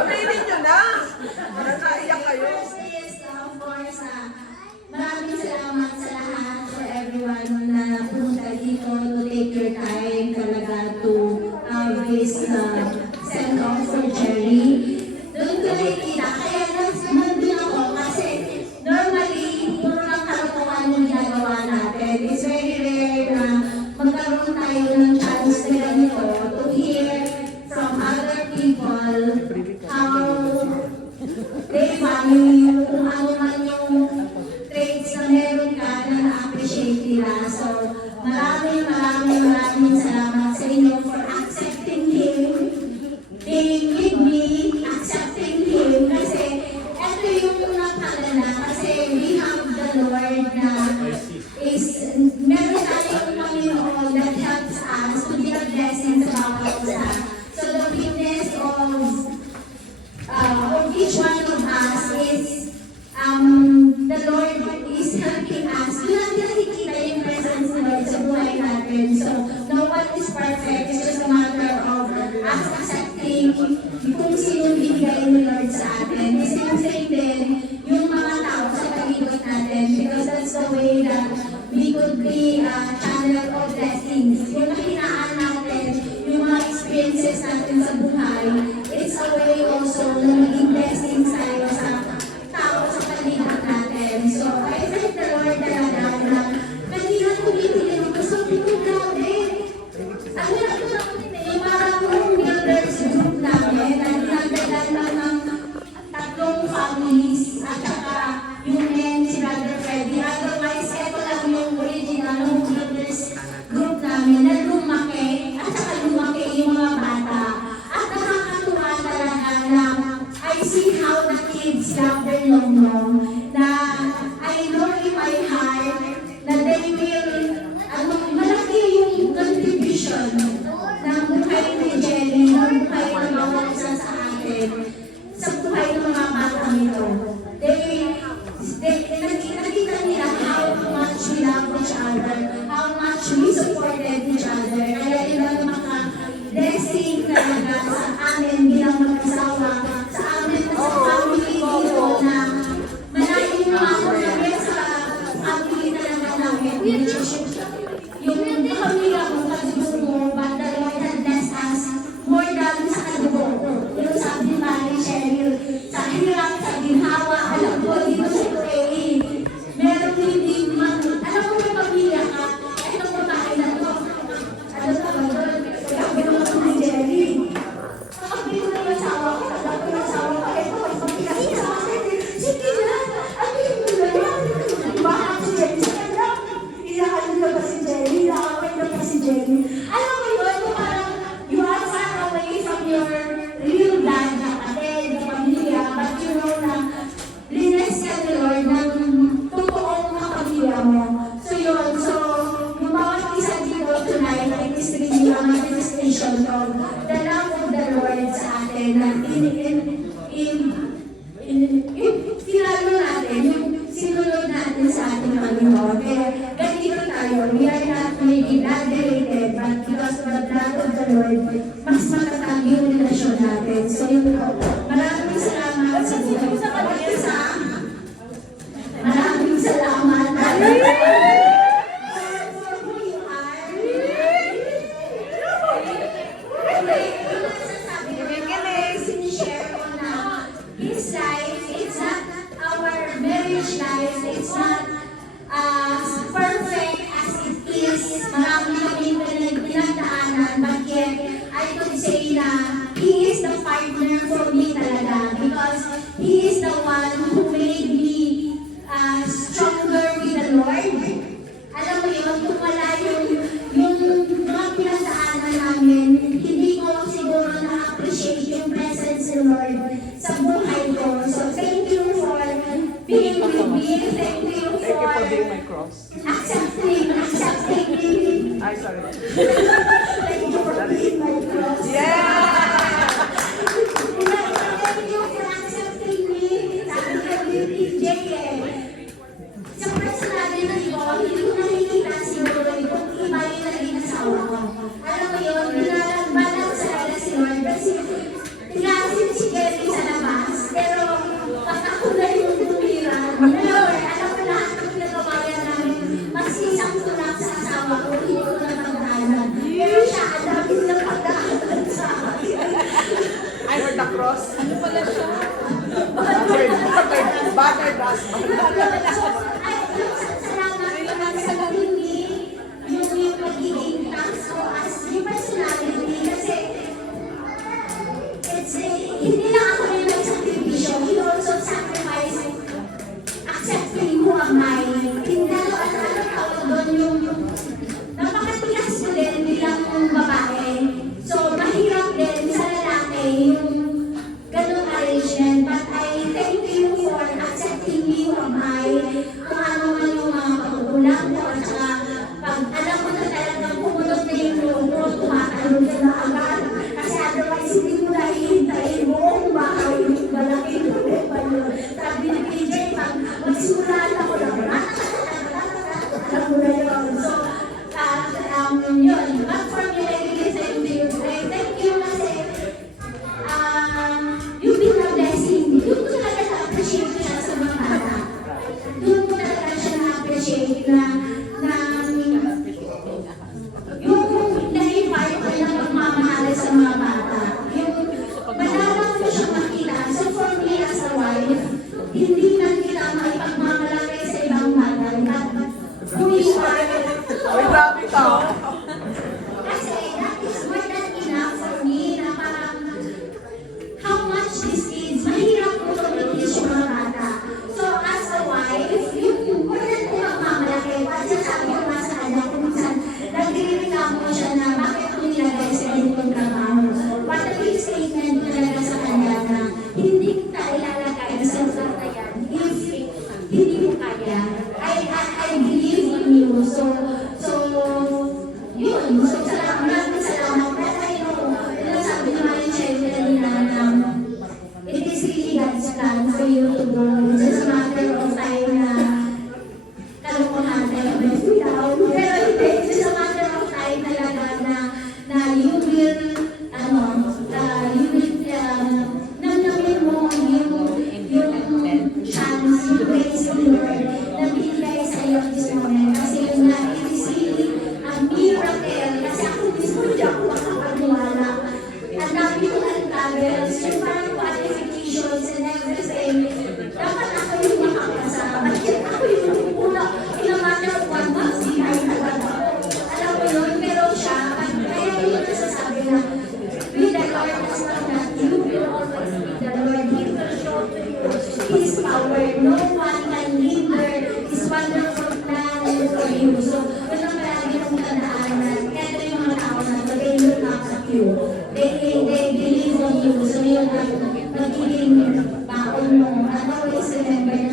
Aminin nyo na. Naiyak kayo. Of course, maraming salamat sa lahat, for everyone na punta dito to take your time talaga to have this send-off for Jerry. Doon ko nakikita, kaya nandun ako kasi normally, puro lang kalukuhan yung ginagawa natin. It's very rare na magkaroon tayo ng chance na ganito to hear from other people how they value you, kung ano man yung traits na meron ka na na-appreciate nila. So, maraming salamat sa inyo for accepting him, being with me, accepting him, kasi ito yung nakalala, kasi we have the Lord na is, meron tayong Panginoon that helps us to be a blessing sa bawat isa. So, the witness of each one of us is the Lord is helping us. Yun ang nakikita yung presence ng Lord sa buhay natin. So, no one is perfect. It's just a matter of us accepting kung sino binigay ni Lord sa atin. It's the same din yung mga tao sa palibot natin, because that's the way that we could be a channel of blessings. Yung nahinaan natin, yung mga experiences natin sa buhay, it's a way also na maging blessings tayo sa tao sa palibot natin. So, I thank the Lord talaga na kanina tumitingin ako sa pitong grabe. Ano na ito yung parang builders group namin na ginagalan lang ng tatlong families at saka yung men, si Brother Freddy. Otherwise, ito lang yung original ng builders group namin na lumaki at saka lumaki yung mga bata. At nakakatuwa talaga na I see how the kids love their long-long, na I know in my heart na they will, malaki yung contribution ng buhay ni Jelly, ng buhay ng bawat isa sa atin, sa buhay ng mga batang ito. Nakita nila how much we love each other, how much we supported each other. Kaya yun ang blessing talaga sa amin bilang mag-asawa, sa amin sa family dito na malayo na ako kami sa family talaga namin. Yung pamilya mo, kadugo mo, but the Lord had blessed us more than sa kadugo. Yung sabi ni Mary Cheryl, sa hirap, sa ginhawa, alam ko dito sa UAE, meron hindi man, alam mo may pamilya ka, itong babae na to, ano sa doon, sabi naman ko ni Jerry, sabi ko na yung asawa ko, sabi ko yung asawa ko, ito, pamilya ko sa akin, sige na, ano yung gulaya, bakit si Jerry sa kanya, ilahan na ba si Jerry, ilaaway na ba si Jerry, alam mo yun, parang you are far away from your real dad na kapatid, na pamilya, but you know na bless ka ni Lord ng totoong mga pamilya mo. So yun, so yung bawat isa dito tonight, it is really a manifestation of the love of the Lord sa atin, na sinalo natin, yung sinulod natin sa ating Panginoon. Kaya ganito tayo, we are not maybe blood related, but because of the blood of the Lord, mas matatag yung relasyon natin. So yun po, maraming salamat sa buhay sa bawat isa. Maraming salamat. For who you are. Sabi ko, sinishare ko na his life, it's not our marriage life, it's not perfect as it is. Marami kami pinagdaanan, but yet, I could say na he is the partner for me talaga, because he is the one who made me stronger with the Lord. Alam mo yun, kung wala yung mga pinagdaanan namin, hindi ko siguro na-appreciate yung presence ng Lord sa buhay ko. So thank you for being with me. Thank you for being my cross. accepting me. Ay, sorry. Thank you for being my cross. Yeah! Thank you for accepting me. Sabi ko, Cross. Ano pala siya? Battered husband. Ay, salamat sa hindi yung pagiging taso as yung personality kasi hindi lang ako yung nagsakripisyo, he also sacrificed accepting who am I. Hindi ano tawag doon yung napakatigas ko din bilang babae. So, mahirap din sa lalaki yung ganong arrangement. But I thank you for accepting me who am I. Kung ano man yung mga pagkukulang ko at saka pag alam mo na talagang pumunod na yung loob mo, tumatalog ka na agad. Kasi otherwise, hindi mo nahihintayin mo kung baka yung malaking tuloy pa yun. Sabi ni PJ, pag magsimulaan ako lang, alam mo na yun. So, yun. But for me, I really thank you. I thank you kasi you've been a blessing. Doon ko talaga na-appreciate siya sa mga bata. Doon ko talaga siya na-appreciate na yung na-invite ko na magmamahal sa mga bata. Yung malalang ko siya makita. So for me as a wife, hindi man kita maipagmamalaki sa ibang bata. Who you are. Ay, grabe ka. Kasi that is more than enough for me na parang how much these kids, mahirap ko tumitiis yung mga bata. So as a wife, yung more than ko magmamalaki, kasi sabi ko nga sa kanya, kung minsan nagre-reklamo siya na bakit ko nilagay sa ganitong trabaho. What a big statement talaga sa kanya na hindi kita ilalagay sa lugar na yan if hindi mo kaya. I believe in you. So, yun. So, maraming salamat. But I know, sabi naman yung Chef kanina na it is really God's plan for you to go. It's just a matter of time na kalukuhan tayo by down. Pero hindi, it's just a matter of time talaga na you will, namnamin mo yung chance, yung grace of the Lord na binigay sa iyo this moment. Kasi yun nga, it is really a miracle. Kasi ako mismo hindi ako makapaniwala. Ang dami ko ng travels, yung parang qualifications and everything. Dapat ako yung makakasama. Bakit ako yung una, in a matter of 1 month, ay talaga. Alam mo yun, pero siya, kaya yun nasasabi na, with the Lord as long as you will always be the Lord. He will show to you His power. No one can hinder His wonderful plan for you. So, yun ang palagi kong tandaan na ito yung mga tao na to, they look up at you. They believe on you. So, yun ang magiging baon mo. And always remember